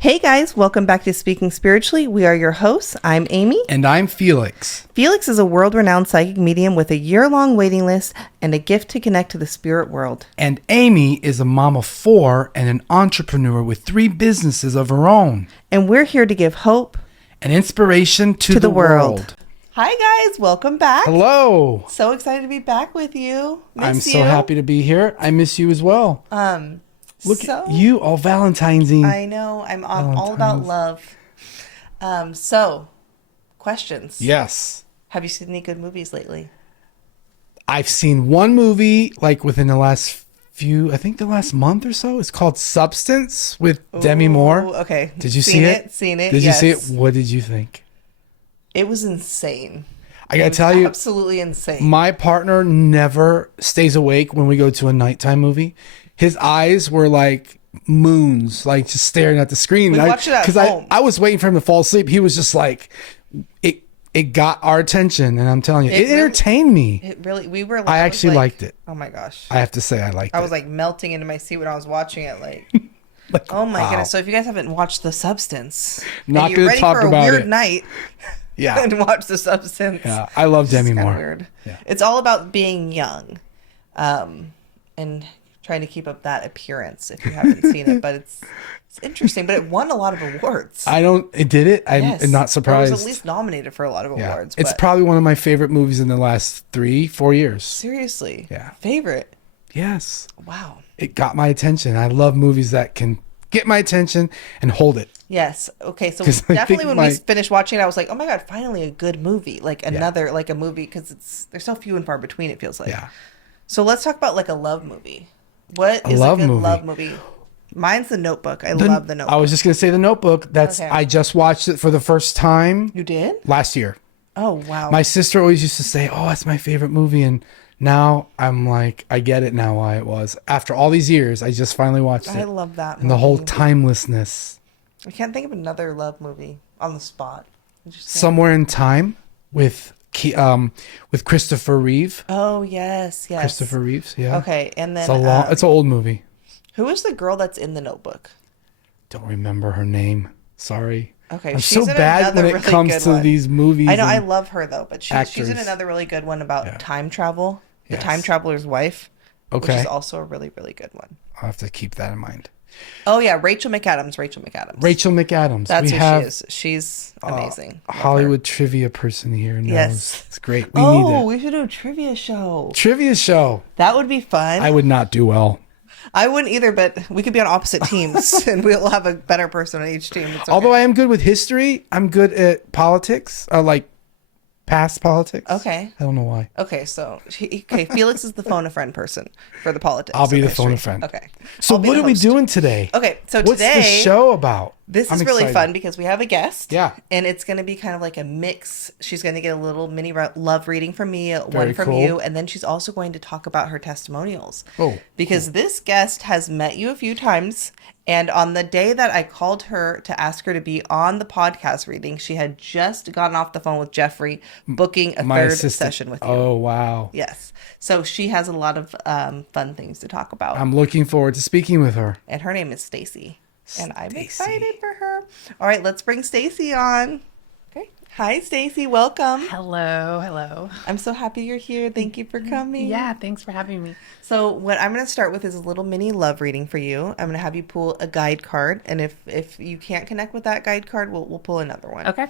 Hey guys, welcome back to Speaking Spiritually. We are your hosts. I'm Amy. And I'm Felix. Felix is a world-renowned psychic medium with a year-long waiting list and a gift to connect to the spirit world. And Amy is a mom of 4 and an entrepreneur with 3 businesses of her own. And we're here to give hope and inspiration to the world. Hi guys, welcome back. Hello. So excited to be back with you. I'm so happy to be here. I miss you as well. Look at you, all Valentine's-y. I know. I'm all about love. So, questions. Yes. Have you seen any good movies lately? I've seen one movie like within the last I think the last month or so. It's called Substance with Demi Moore. Okay. Did you see it? Seen it. Did yes. you see it? What did you think? It was insane. I gotta tell you, absolutely insane. My partner never stays awake when we go to a nighttime movie. His eyes were like moons, like just staring at the screen. We watched it at home. I was waiting for him to fall asleep. He was just like, it got our attention, and I'm telling you, it entertained me. It really, we were. I actually liked it. Oh my gosh! I have to say, I liked it. I was like melting into my seat when I was watching it. Like oh my goodness! So if you guys haven't watched The Substance, not going to talk about it. Ready for a weird night. Yeah. And watch The Substance. Yeah, I love Demi Moore. Weird. Yeah. It's all about being young, and trying to keep up that appearance. If you haven't seen it, but it's interesting. But it won a lot of awards. It did it. I'm not surprised. It was at least nominated for a lot of awards. It's probably one of my favorite movies in the last 3-4 years. Seriously. Yeah. Favorite. Yes. Wow. It got my attention. I love movies that can get my attention and hold it. Yes. Okay. So definitely when we finished watching it, I was like, oh my God, finally a good movie. Like another, like a movie, because they're so few and far between, it feels like. Yeah. So let's talk about like a love movie. What is a good love movie? Mine's The Notebook. I love The Notebook. I was just going to say The Notebook. I just watched it for the first time. You did? Last year. Oh, wow. My sister always used to say, oh, that's my favorite movie. And now I'm like, I get it now why it was. After all these years, I just finally watched it. I love that movie. And the whole timelessness. I can't think of another love movie on the spot. Somewhere in Time with Christopher Reeve. Oh, yes. Christopher Reeves, yeah. Okay, and then... It's an old movie. Who is the girl that's in The Notebook? Don't remember her name. Sorry. Okay, I'm so bad when it comes to these movies. I know, I love her though, but she's in another really good one about time travel. The Time Traveler's Wife. Okay. Which is also a really, really good one. I'll have to keep that in mind. Oh yeah, Rachel McAdams. Rachel McAdams. That's who she is. She's amazing. Hollywood trivia person here knows. Yes. It's great. We need it. We should do a trivia show. That would be fun. I would not do well. I wouldn't either, but we could be on opposite teams and we'll have a better person on each team. Okay. Although I am good with history, I'm good at politics, like past politics. Okay. I don't know why. Okay, so Felix is the phone a friend person for the politics. I'll be the phone a friend. Okay. So what are we doing today? Okay, so what's today... What's the show about? This is really fun because we have a guest. Yeah. And it's going to be kind of like a mix. She's going to get a little mini love reading from me, one from cool. you, and then she's also going to talk about her testimonials. Oh. Because this guest has met you a few times, and on the day that I called her to ask her to be on the podcast reading, she had just gotten off the phone with Jeffrey, booking a third session with you. Oh, wow. Yes. So she has a lot of fun things to talk about. I'm looking forward to speaking with her. And her name is Stacy. And I'm excited for her. All right, let's bring Stacy on. Okay. Hi, Stacy. Welcome. Hello. I'm so happy you're here. Thank you for coming. Yeah, thanks for having me. So what I'm going to start with is a little mini love reading for you. I'm going to have you pull a guide card. And if you can't connect with that guide card, we'll pull another one. Okay.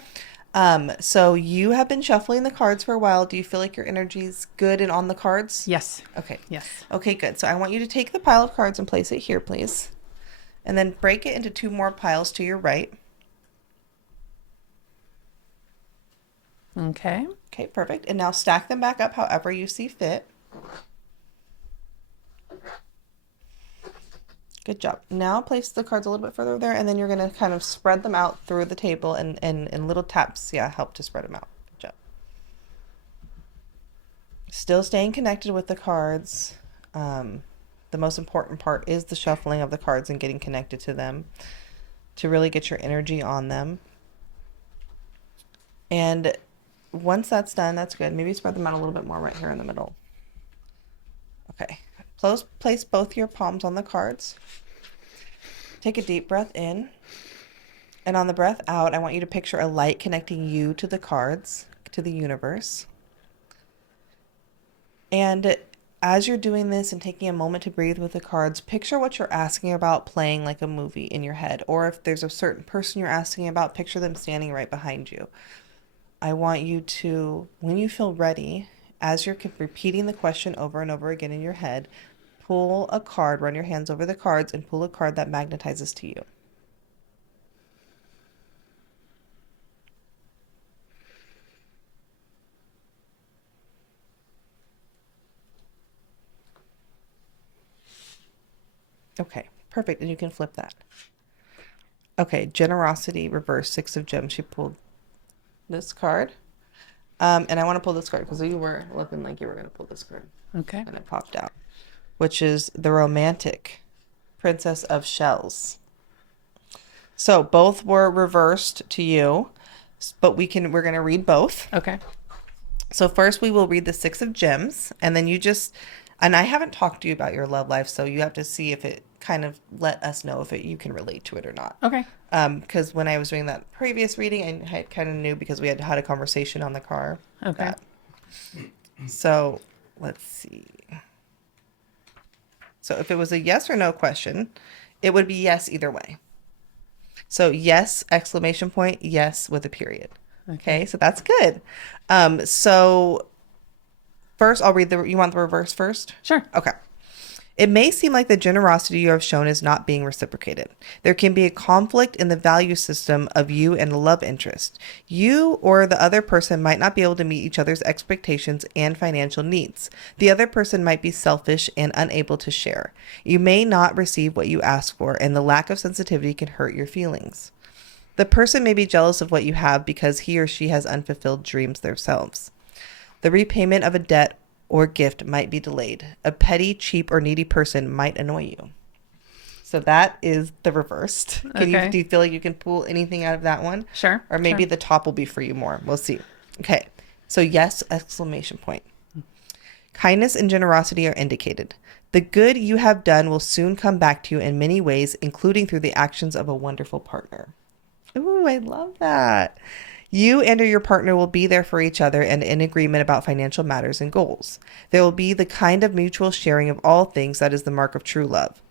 So you have been shuffling the cards for a while. Do you feel like your energy's good and on the cards? Yes. Okay. Yes. Okay, good. So I want you to take the pile of cards and place it here, please. And then break it into 2 more piles to your right. Okay. Okay, perfect. And now stack them back up however you see fit. Good job. Now place the cards a little bit further there, and then you're going to kind of spread them out through the table and little taps, help to spread them out. Good job. Still staying connected with the cards. The most important part is the shuffling of the cards and getting connected to them to really get your energy on them. And once that's done, that's good. Maybe spread them out a little bit more right here in the middle. Okay. Place both your palms on the cards. Take a deep breath in. And on the breath out, I want you to picture a light connecting you to the cards, to the universe. And as you're doing this and taking a moment to breathe with the cards, picture what you're asking about playing like a movie in your head. Or if there's a certain person you're asking about, picture them standing right behind you. I want you to, when you feel ready, as you're repeating the question over and over again in your head, pull a card, run your hands over the cards, and pull a card that magnetizes to you. Okay, perfect. And you can flip that. Okay, generosity, reverse, 6 of gems. She pulled this card. And I want to pull this card because you were looking like you were going to pull this card. Okay. And it popped out, which is the romantic Princess of Shells. So both were reversed to you, but we're going to read both. Okay. So first we will read the 6 of gems, and then and I haven't talked to you about your love life, so you have to see if it kind of let us know if you can relate to it or not. Okay. Because when I was doing that previous reading, I kind of knew because we had a conversation on the car. Okay. So let's see. So if it was a yes or no question, it would be yes either way. So yes, exclamation point, yes with a period. Okay, so that's good. So first I'll read you want the reverse first? Sure. Okay. It may seem like the generosity you have shown is not being reciprocated. There can be a conflict in the value system of you and the love interest. You or the other person might not be able to meet each other's expectations and financial needs. The other person might be selfish and unable to share. You may not receive what you ask for, and the lack of sensitivity can hurt your feelings. The person may be jealous of what you have because he or she has unfulfilled dreams themselves. The repayment of a debt or gift might be delayed. A petty, cheap, or needy person might annoy you. So that is the reversed. Do you feel like you can pull anything out of that one? Sure. Or maybe the top will be for you more. We'll see. Okay. So yes, exclamation point. Kindness and generosity are indicated. The good you have done will soon come back to you in many ways, including through the actions of a wonderful partner. Ooh, I love that. You and or your partner will be there for each other and in agreement about financial matters and goals. There will be the kind of mutual sharing of all things that is the mark of true love.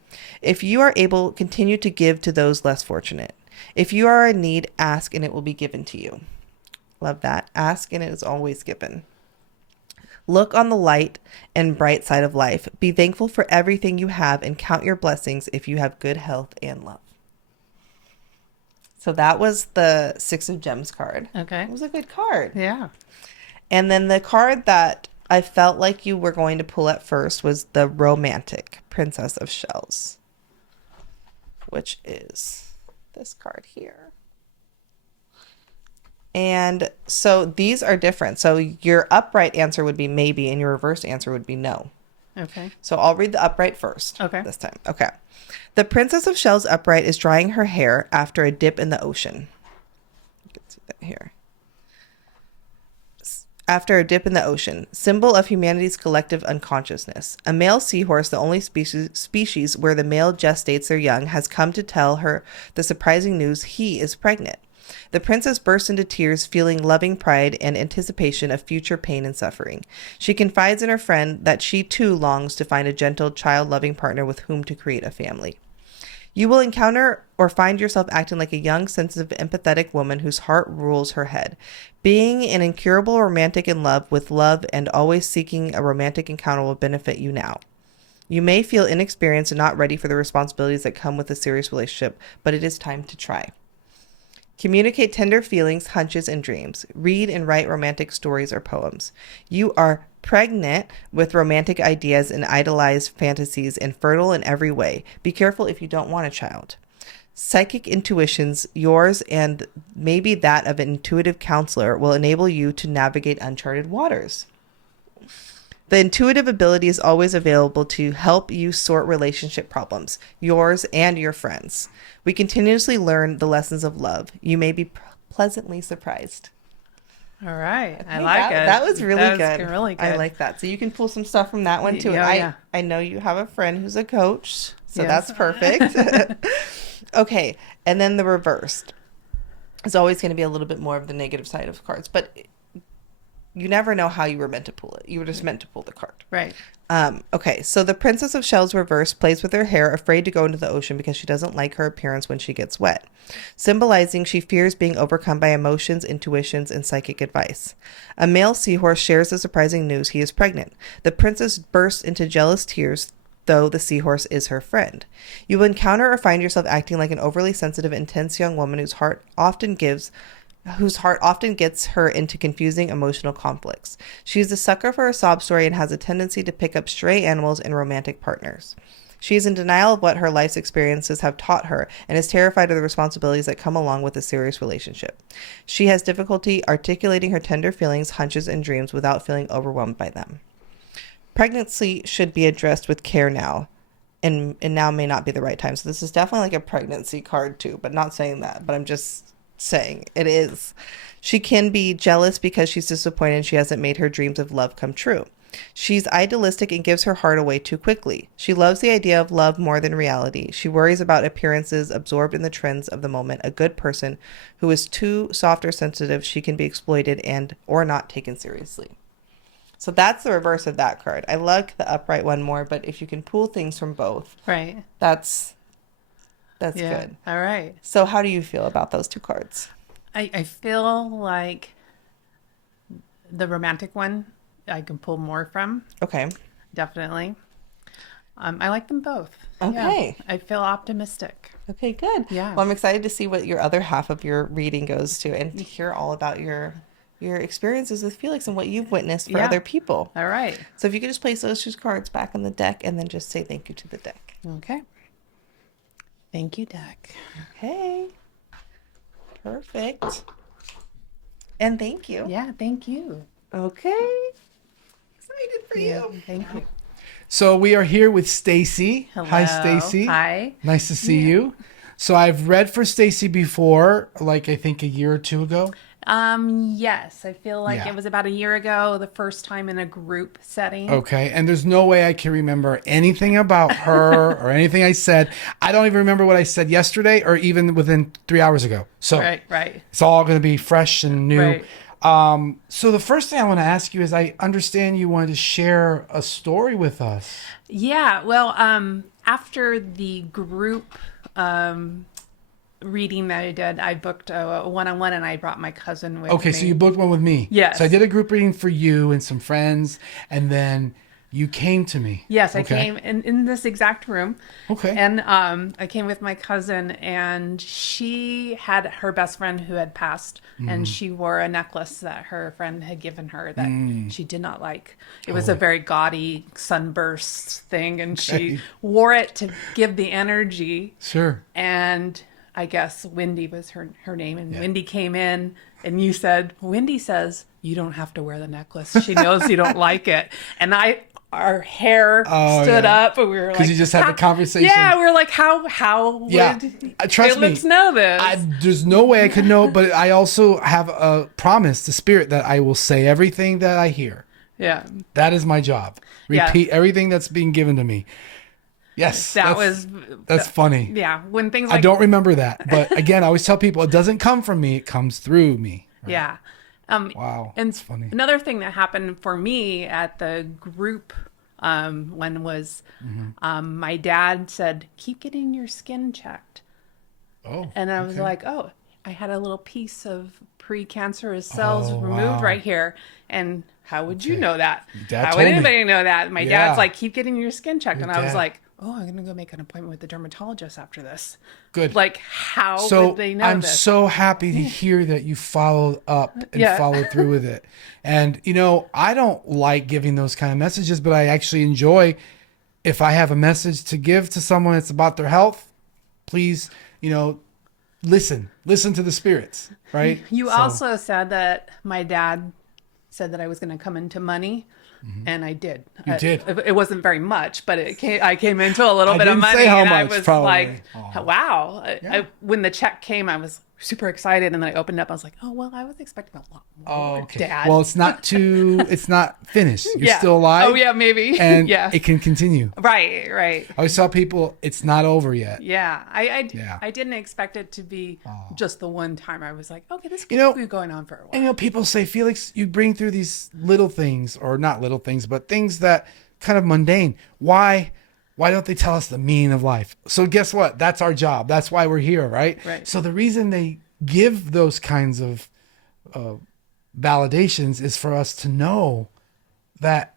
If you are able, continue to give to those less fortunate. If you are in need, ask and it will be given to you. Love that. Ask and it is always given. Look on the light and bright side of life. Be thankful for everything you have and count your blessings if you have good health and love. So that was the 6 of gems card. Okay. It was a good card. Yeah. And then the card that I felt like you were going to pull at first was the romantic Princess of Shells, which is this card here. And so these are different. So your upright answer would be maybe and your reverse answer would be no. Okay. So I'll read the upright first. Okay. This time. Okay. The Princess of Shells upright is drying her hair after a dip in the ocean. You can see that here. After a dip in the ocean, symbol of humanity's collective unconsciousness. A male seahorse, the only species where the male gestates their young, has come to tell her the surprising news he is pregnant. The princess bursts into tears, feeling loving pride and anticipation of future pain and suffering. She confides in her friend that she too longs to find a gentle, child-loving partner with whom to create a family. You will encounter or find yourself acting like a young, sensitive, empathetic woman whose heart rules her head. Being an incurable romantic in love with love and always seeking a romantic encounter will benefit you now. You may feel inexperienced and not ready for the responsibilities that come with a serious relationship, but it is time to try. Communicate tender feelings, hunches, and dreams. Read and write romantic stories or poems. You are pregnant with romantic ideas and idolized fantasies and fertile in every way. Be careful if you don't want a child. Psychic intuitions, yours and maybe that of an intuitive counselor, will enable you to navigate uncharted waters. The intuitive ability is always available to help you sort relationship problems, yours and your friends. We continuously learn the lessons of love. You may be pleasantly surprised. All right. I like it. That was really That good. was really good. I like that. So you can pull some stuff from that one too. Yeah. I know you have a friend who's a coach, so Yes. that's perfect. Okay. And then the reversed. is always going to be a little bit more of the negative side of cards. But you never know how you were meant to pull it. You were just meant to pull the card. Right. Okay, so the Princess of Shells reversed plays with her hair, afraid to go into the ocean because she doesn't like her appearance when she gets wet, symbolizing she fears being overcome by emotions, intuitions, and psychic advice. A male seahorse shares the surprising news he is pregnant. The princess bursts into jealous tears, though the seahorse is her friend. You will encounter or find yourself acting like an overly sensitive, intense young woman whose heart often gets her into confusing emotional conflicts. She is a sucker for a sob story and has a tendency to pick up stray animals and romantic partners. She is in denial of what her life's experiences have taught her and is terrified of the responsibilities that come along with a serious relationship. She has difficulty articulating her tender feelings, hunches, and dreams without feeling overwhelmed by them. Pregnancy should be addressed with care now, and now may not be the right time. So this is definitely like a pregnancy card too, but not saying that, but I'm just saying it is. She can be jealous because she's disappointed she hasn't made her dreams of love come true. She's idealistic and gives her heart away too quickly. She loves the idea of love more than reality. She worries about appearances, absorbed in the trends of the moment. A good person who is too soft or sensitive, she can be exploited and or not taken seriously. So that's the reverse of that card. I like the upright one more, but if you can pull things from both, right, that's good. All right. So how do you feel about those two cards? I feel like the romantic one I can pull more from. Okay. Definitely. I like them both. Okay. Yeah, I feel optimistic. Okay, good. Yeah. Well, I'm excited to see what your other half of your reading goes to and to hear all about your experiences with Felix and what you've witnessed for other people. All right. So if you could just place those two cards back on the deck and then just say thank you to the deck. Okay. Thank you, deck. Okay. Perfect. And thank you. Yeah, thank you. Okay. Excited for you. Thank you. So we are here with Stacy. Hello. Hi, Stacy. Hi. Nice to see you. So I've read for Stacy before, like I think a year or two ago. Yes, I feel like it was about a year ago, the first time in a group setting. Okay, and there's no way I can remember anything about her or anything I said. I don't even remember what I said yesterday or even within 3 hours ago. So Right. it's all going to be fresh and new. Right. So the first thing I want to ask you is, I understand you wanted to share a story with us. Yeah, well, after the group reading that I did, I booked a one-on-one and I brought my cousin with me. Okay, so you booked one with me. Yes. So I did a group reading for you and some friends, and then you came to me. Yes, I came in this exact room. Okay. And I came with my cousin, and she had her best friend who had passed, and she wore a necklace that her friend had given her that she did not like. It was a very gaudy sunburst thing, and she wore it to give the energy. Sure. And I guess Wendy was her name, and Wendy came in, and you said, Wendy says, you don't have to wear the necklace. She knows you don't like it. And our hair stood up, and we were like, because you just had the conversation. Yeah, we were like, how would trust Felix me, know this? There's no way I could know, but I also have a promise to Spirit that I will say everything that I hear. Yeah. That is my job. Repeat everything that's being given to me. Yes. That's funny. Yeah. When things like, I don't remember that. But again, I always tell people it doesn't come from me, it comes through me. Right? Yeah. Wow. And that's funny. Another thing that happened for me at the group one was my dad said, keep getting your skin checked. Oh. And I was like, oh, I had a little piece of precancerous cells removed right here. And how would you know that? How would anybody know that? My dad's like, keep getting your skin checked. And I was like, oh, I'm going to go make an appointment with the dermatologist after this. Good. Like, how would they know I'm this? so happy to hear that you followed up and followed through with it. And, I don't like giving those kind of messages, but I actually enjoy, if I have a message to give to someone that's about their health, please, listen to the spirits, right? You also said that my dad said that I was going to come into money. And I did. You did. It wasn't very much, but I came into a little bit of money, and I was like, wow. When the check came, I was super excited, and then I opened up. I was like, "Oh well, I was expecting a lot more, Dad." Well, it's not finished. You're still alive. Oh yeah, maybe. And it can continue. Right. I always tell people it's not over yet. Yeah, I didn't expect it to be just the one time. I was like, okay, this could be going on for a while. And people say, Felix, you bring through these little things, or not little things, but things that kind of mundane. Why don't they tell us the meaning of life? So guess what? That's our job. That's why we're here, right? Right. So the reason they give those kinds of validations is for us to know that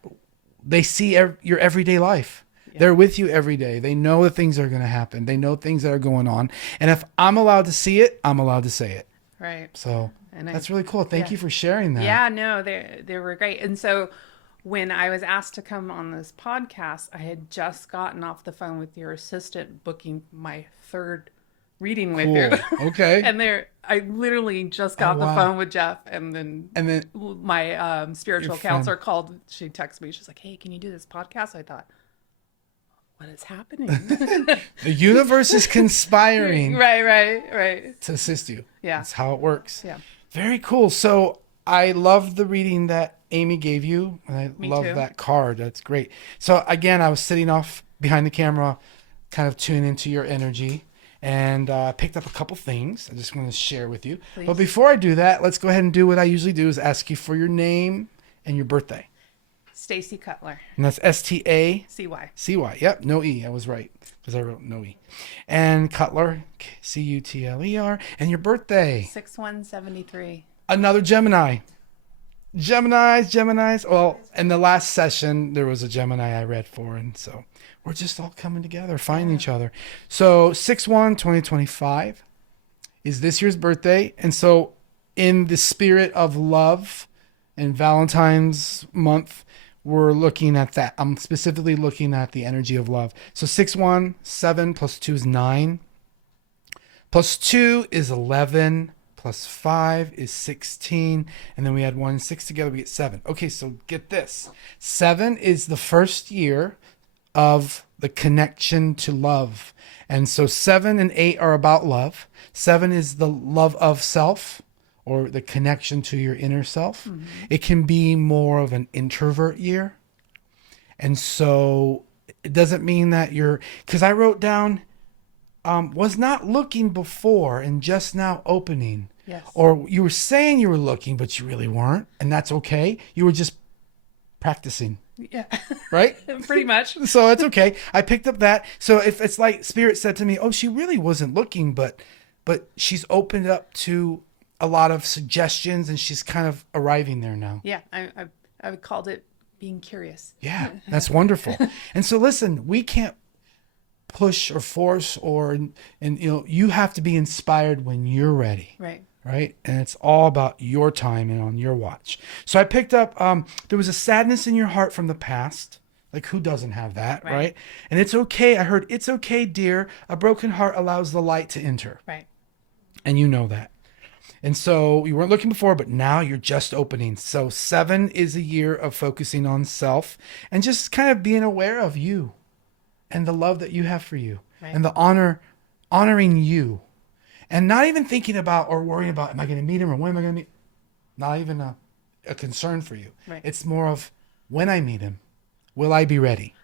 they see your everyday life. Yeah. They're with you every day. They know the things that are going to happen. They know things that are going on. And if I'm allowed to see it, I'm allowed to say it. Right. So that's really cool. Thank you for sharing that. Yeah, no, they were great. And so when I was asked to come on this podcast, I had just gotten off the phone with your assistant booking my third reading with you. Okay. And I literally just got the phone with Jeff, and then my spiritual counselor called. She texted me. She's like, "Hey, can you do this podcast?" I thought, what is happening? The universe is conspiring. Right. To assist you. Yeah. That's how it works. Yeah. Very cool. So I love the reading that Amy gave you. And I love too. that card. That's great. So again, I was sitting off behind the camera, kind of tuning into your energy, and picked up a couple things I just want to share with you. Please. But before I do that, let's go ahead and do what I usually do, is ask you for your name and your birthday. Stacy Cutler. And that's STACY. CY. Yep, no E. I was right, because I wrote no E. And Cutler, CUTLER. And your birthday. 6/1/73. Another Gemini. Geminis. Well, in the last session, there was a Gemini I read for, and so we're just all coming together, finding each other. So 6/1/2025 is this year's birthday. And so in the spirit of love and Valentine's month, we're looking at that. I'm specifically looking at the energy of love. So 6/1, 7 plus 2 is 9. Plus 2 is 11. Plus 5 is 16. And then we add 1 and 6 together, we get 7. Okay, so get this. 7 is the first year of the connection to love. And so 7 and 8 are about love. 7 is the love of self, or the connection to your inner self. Mm-hmm. It can be more of an introvert year. And so it doesn't mean that because I wrote down, was not looking before and just now opening. Yes. Or you were saying you were looking, but you really weren't. And that's okay. You were just practicing. Yeah. Right? Pretty much. So it's okay. I picked up that. So if it's like Spirit said to me, oh, she really wasn't looking, but she's opened up to a lot of suggestions, and she's kind of arriving there now. Yeah. I would called it being curious. Yeah. That's wonderful. And so listen, we can't push or force and you have to be inspired when you're ready. Right. And it's all about your time and on your watch. So I picked up, there was a sadness in your heart from the past. Like, who doesn't have that? Right. And it's okay. I heard, it's okay, dear. A broken heart allows the light to enter. Right. And you know that. And so you weren't looking before, but now you're just opening. So 7 is a year of focusing on self and just kind of being aware of you and the love that you have for you, and the honoring you, and not even thinking about or worrying about, am I going to meet him, or when am I going to meet? Not even a concern for you. Right. It's more of, when I meet him, will I be ready?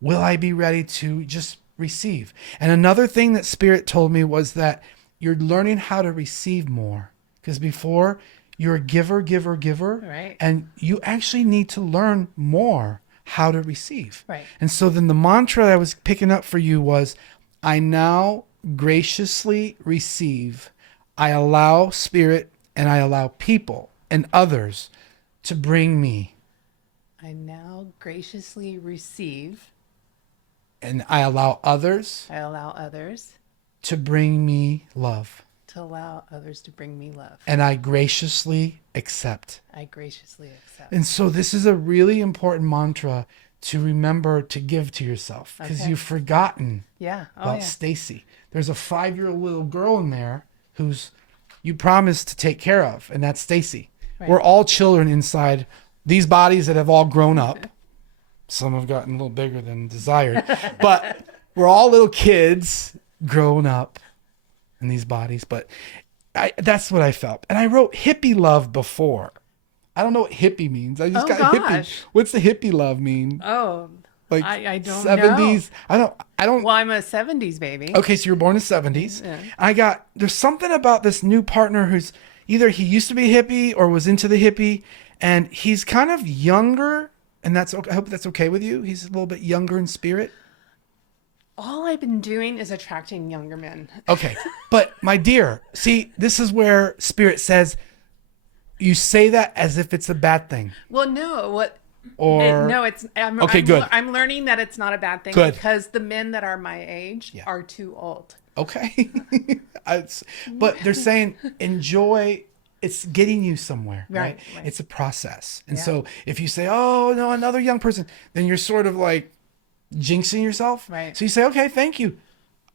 Will I be ready to just receive? And another thing that Spirit told me was that you're learning how to receive more, because before you're a giver, right. And you actually need to learn more how to receive. Right. And so then the mantra I was picking up for you was, I now graciously receive. I allow Spirit and I allow people and others to bring me. I now graciously receive. And I allow others. To bring me love. And I graciously accept. And so this is a really important mantra to remember to give to yourself, because you've forgotten about Stacy. There's a 5-year-old little girl in there who's you promised to take care of, and that's Stacy. Right. We're all children inside these bodies that have all grown up. Some have gotten a little bigger than desired, but we're all little kids grown up. in these bodies, but that's what I felt. And I wrote hippie love before. I don't know what hippie means. I just got hippie. What's the hippie love mean? Oh, like I don't 70s. know. I don't. Well, I'm a 70s baby. Okay, so you were born in the 70s. Yeah. There's something about this new partner who's either he used to be a hippie or was into the hippie, and he's kind of younger, and that's okay. I hope that's okay with you. He's a little bit younger in spirit. All I've been doing is attracting younger men. Okay, but my dear, see, this is where spirit says you say that as if it's a bad thing. Well, no, it's good. I'm learning that it's not a bad thing because the men that are my age are too old. Okay. But they're saying enjoy, it's getting you somewhere, right? It's a process. And so if you say, oh no, another young person, then you're sort of like jinxing yourself. Right. So you say, okay, thank you.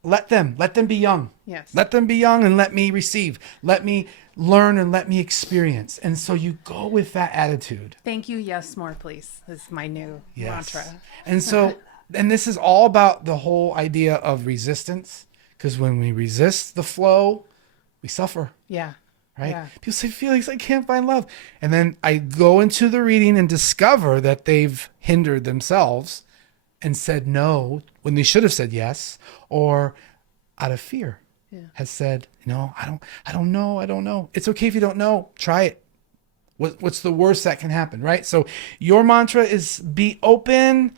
Let them be young. Yes. Let them be young and let me receive. Let me learn and let me experience. And so you go with that attitude. Thank you. Yes, more please. This is my new mantra. And so, and this is all about the whole idea of resistance. Because when we resist the flow, we suffer. Yeah. Right? Yeah. People say, Felix, I can't find love. And then I go into the reading and discover that they've hindered themselves and said no when they should have said yes, or out of fear has said, no, I don't know. It's okay if you don't know. Try it. What's the worst that can happen, right? So your mantra is be open,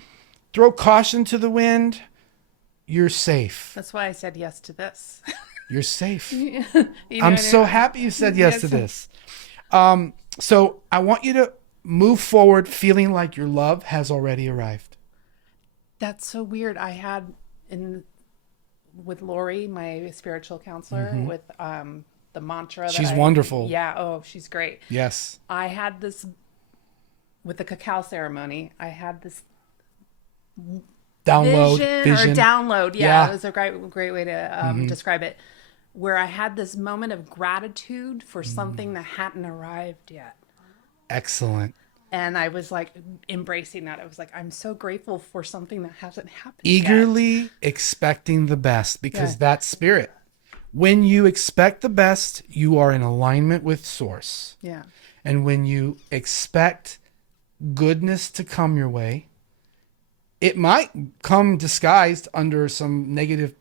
throw caution to the wind. You're safe. That's why I said yes to this. You're safe. I'm so happy you said yes to this. So I want you to move forward feeling like your love has already arrived. That's so weird. I had with Lori, my spiritual counselor, with the mantra. She's wonderful. Yeah. Oh, she's great. Yes. I had this with the cacao ceremony. I had this vision. Or download. Yeah, it was a great way to describe it. Where I had this moment of gratitude for something that hadn't arrived yet. Excellent. And I was like embracing that. I was like, I'm so grateful for something that hasn't happened Eagerly yet. Expecting the best, because that's spirit. When you expect the best, you are in alignment with source. Yeah. And when you expect goodness to come your way, it might come disguised under some negative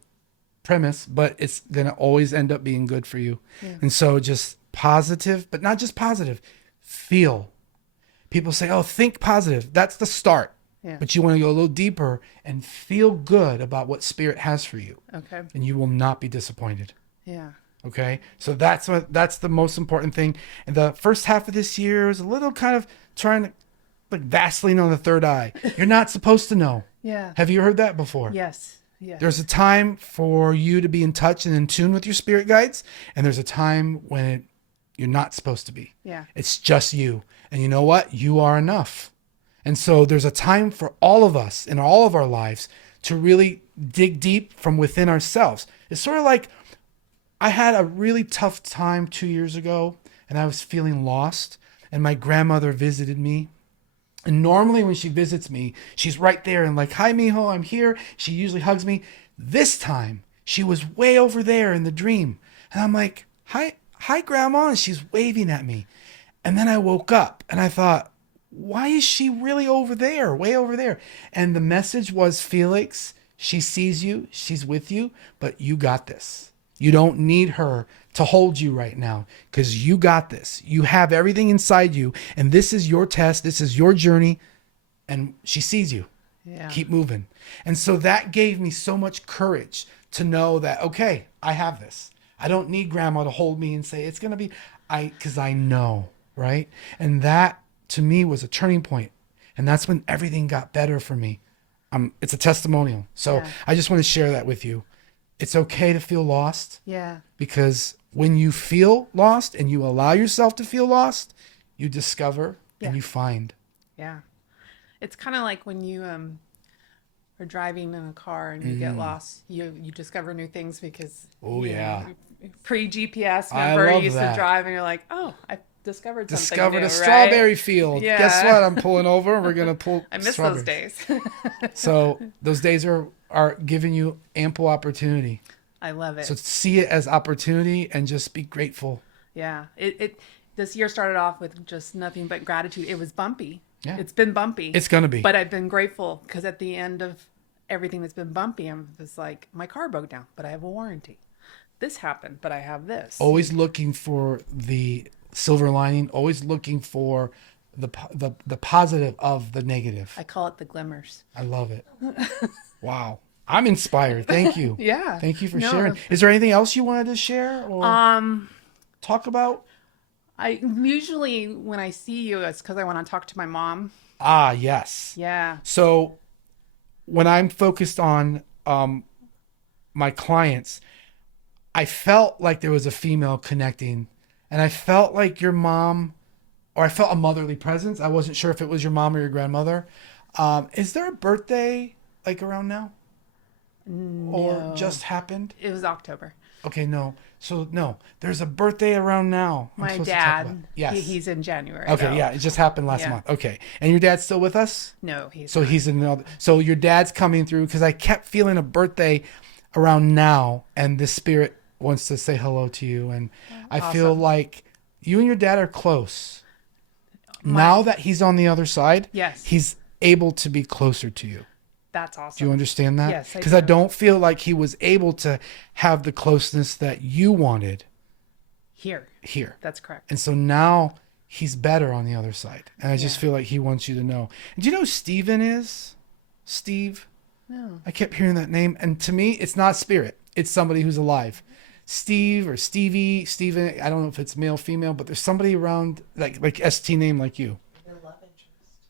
premise, but it's going to always end up being good for you. Yeah. And so just positive, but not just positive, feel. People say, oh, think positive. That's the start. Yeah. But you want to go a little deeper and feel good about what spirit has for you. Okay. And you will not be disappointed. Yeah. Okay. So that's the most important thing. And the first half of this year is a little kind of trying to like Vaseline on the third eye. You're not supposed to know. Yeah. Have you heard that before? Yes. Yes. There's a time for you to be in touch and in tune with your spirit guides. And there's a time when you're not supposed to be. Yeah. It's just you. And you know what? You are enough. And so there's a time for all of us in all of our lives to really dig deep from within ourselves. It's sort of like I had a really tough time 2 years ago and I was feeling lost and my grandmother visited me. And normally when she visits me, she's right there and like, hi, mijo, I'm here. She usually hugs me. This time she was way over there in the dream. And I'm like, hi, grandma. And she's waving at me. And then I woke up and I thought, why is she really over there, way over there? And the message was, Felix, she sees you, she's with you, but you got this. You don't need her to hold you right now because you got this. You have everything inside you, and this is your test. This is your journey, and she sees you. Yeah. Keep moving. And so that gave me so much courage to know that, okay, I have this. I don't need grandma to hold me and say, it's going to be, because I know. Right. And that to me was a turning point. And that's when everything got better for me. It's a testimonial. So I just want to share that with you. It's okay to feel lost. Yeah. Because when you feel lost and you allow yourself to feel lost, you discover and you find. Yeah. It's kind of like when you are driving in a car and you get lost, you discover new things because pre-GPS, remember you used to drive and you're like, oh, I discovered something new, a strawberry right? field. Yeah. Guess what? I'm pulling over and we're going to pull I miss those days. So those days are giving you ample opportunity. I love it. So see it as opportunity and just be grateful. Yeah. This year started off with just nothing but gratitude. It was bumpy. Yeah. It's been bumpy. It's going to be. But I've been grateful because at the end of everything that's been bumpy, I'm just like, my car broke down, but I have a warranty. This happened, but I have this. Always looking for the silver lining, always looking for the positive of the negative. I call it the glimmers. I love it. Wow. I'm inspired. Thank you. Yeah. Thank you for sharing. Is there anything else you wanted to share or talk about? I usually, when I see you, it's because I want to talk to my mom. Ah, yes. Yeah. So when I'm focused on my clients, I felt like there was a female connecting, and I felt like your mom, or I felt a motherly presence. I wasn't sure if it was your mom or your grandmother. Is there a birthday like around now? No. Or just happened? It was October. Okay, no. So no, there's a birthday around now. My dad. Yes. He's in January. Okay, though. yeah, it just happened last month. Okay, and your dad's still with us? No, he's So not. he's in the. So your dad's coming through because I kept feeling a birthday around now, and this spirit wants to say hello to you, and I feel like you and your dad are close. Now that he's on the other side, Yes. he's able to be closer to you. That's awesome. Do you understand that? Yes, I Because I do. don't feel like he was able to have the closeness that you wanted Here. here. That's correct. And so now he's better on the other side. And I just feel like he wants you to know. And do you know who Steven is? Steve? No. I kept hearing that name. And to me, it's not spirit. It's somebody who's alive. Steve or Stevie, Steven, I don't know if it's male, female, but there's somebody around like ST name like you.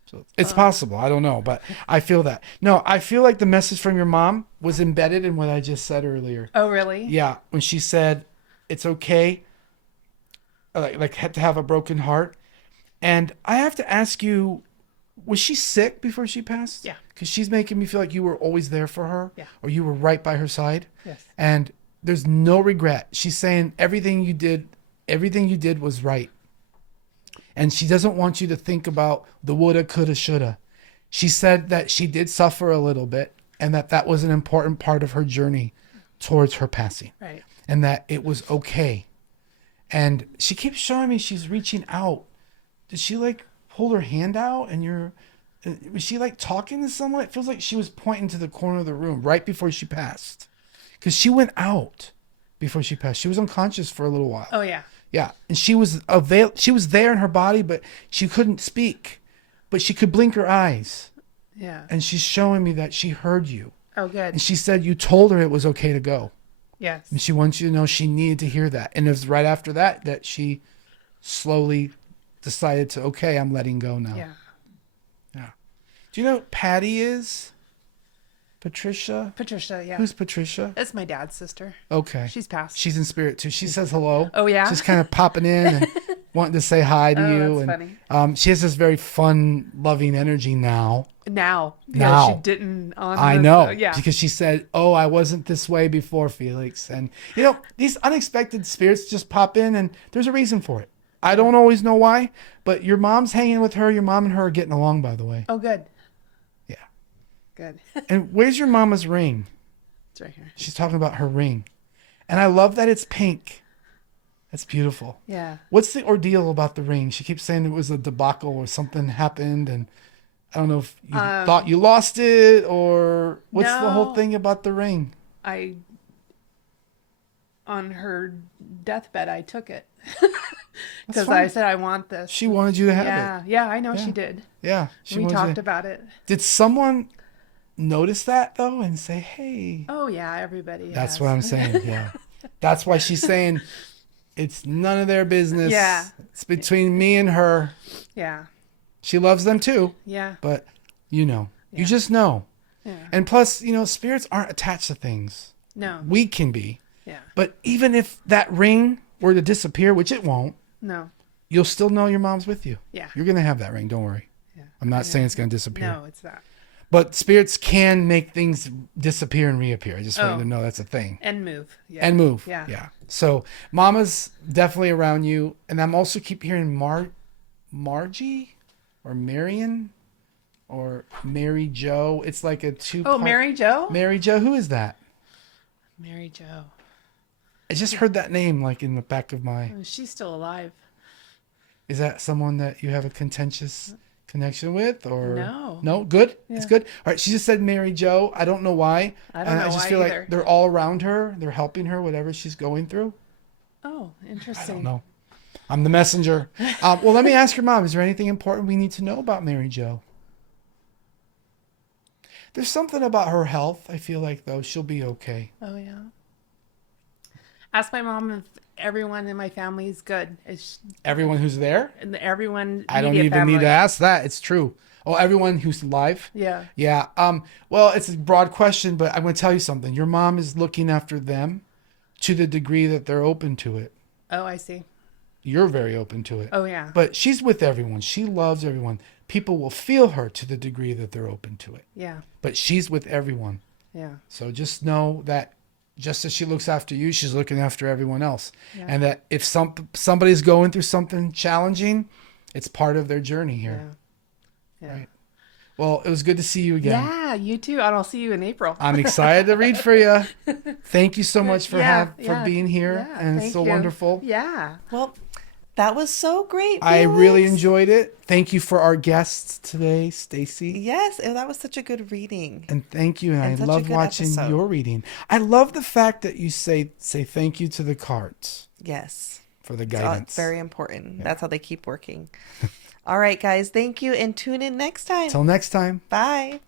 So it's possible. I don't know, but I feel that. No, I feel like the message from your mom was embedded in what I just said earlier. Oh, really? Yeah, when she said it's okay, like had to have a broken heart. And I have to ask you, was she sick before she passed? Yeah. Because she's making me feel like you were always there for her. Yeah. Or you were right by her side. Yes. And there's no regret. She's saying everything you did was right. And she doesn't want you to think about the woulda, coulda, shoulda. She said that she did suffer a little bit and that was an important part of her journey towards her passing. Right. And that it was okay. And she keeps showing me she's reaching out. Did she like hold her hand out and was she like talking to someone? It feels like she was pointing to the corner of the room right before she passed. Because she went out before she passed. She was unconscious for a little while. Oh, yeah. Yeah, and she was there in her body, but she couldn't speak, but she could blink her eyes. Yeah. And she's showing me that she heard you. Oh, good. And she said you told her it was okay to go. Yes. And she wants you to know she needed to hear that. And it was right after that she slowly decided to, okay, I'm letting go now. Yeah. Yeah. Do you know what Patty is? Patricia? Patricia, yeah. Who's Patricia? That's my dad's sister. Okay. She's passed. She's in spirit too. She says hello. Oh, yeah? She's kind of popping in and wanting to say hi to you. That's and funny. She has this very fun, loving energy now. Now. Now. She didn't on I this, know. yeah. Because she said, oh, I wasn't this way before, Felix. And, these unexpected spirits just pop in and there's a reason for it. I don't always know why, but your mom's hanging with her. Your mom and her are getting along, by the way. Oh, good. Yeah. Good. And where's your mama's ring? It's right here. She's talking about her ring. And I love that it's pink. That's beautiful. Yeah. What's the ordeal about the ring? She keeps saying it was a debacle or something happened. And I don't know if you thought you lost it or what's the whole No. thing about the ring? On her deathbed, I took it. That's Because fine. I said, I want this. She wanted you to have Yeah. it. Yeah, I know Yeah. she did. Yeah. We talked about it. Did someone notice that though and say, hey? Oh, yeah, everybody That's has. what I'm saying. Yeah. That's why she's saying it's none of their business. Yeah. It's between me and her. Yeah. She loves them too, Yeah. but you just know. Yeah. And plus, spirits aren't attached to things. No. We can be. Yeah. But even if that ring were to disappear, which it won't, No. you'll still know your mom's with you. Yeah. You're going to have that ring. Don't worry. Yeah. I'm not saying it's going to disappear. No, it's that. But spirits can make things disappear and reappear. I just want you to know that's a thing. And move. Yeah. And move. Yeah. Yeah. So mama's definitely around you. And I'm also keep hearing Margie or Marion or Mary Jo. It's like a two. Oh, Mary Jo? Mary Jo. Who is that? Mary Jo. I just heard that name like in the back of my... Oh, she's still alive. Is that someone that you have a contentious connection with, or no? No, good. Yeah. It's good. All right. She just said Mary Jo. I don't know why. I don't know. I just feel like they're all around her. They're helping her, whatever she's going through. Oh, interesting. I don't know. I'm the messenger. Well, let me ask your mom. Is there anything important we need to know about Mary Jo? There's something about her health. I feel like though she'll be okay. Oh yeah. Ask my mom if everyone in my family is good. Everyone who's there? Everyone. I don't even need to ask that. It's true. Oh, everyone who's alive? Yeah. Yeah. Well, it's a broad question, but I'm going to tell you something. Your mom is looking after them to the degree that they're open to it. Oh, I see. You're very open to it. Oh, yeah. But she's with everyone. She loves everyone. People will feel her to the degree that they're open to it. Yeah. But she's with everyone. Yeah. So just know that just as she looks after you, she's looking after everyone else. Yeah. And that if somebody's going through something challenging, it's part of their journey here. Yeah. Right. Well, it was good to see you again. Yeah, you too. And I'll see you in April. I'm excited to read for you. Thank you so much for being here. Yeah, and it's so wonderful. Yeah. Well, that was so great, Felix. I really enjoyed it. Thank you for our guests today, Stacy. Yes, that was such a good reading. And thank you. And I love watching your reading. I love the fact that you say thank you to the cards. Yes. For the guidance. It's very important. Yeah. That's how they keep working. All right, guys. Thank you. And tune in next time. Till next time. Bye.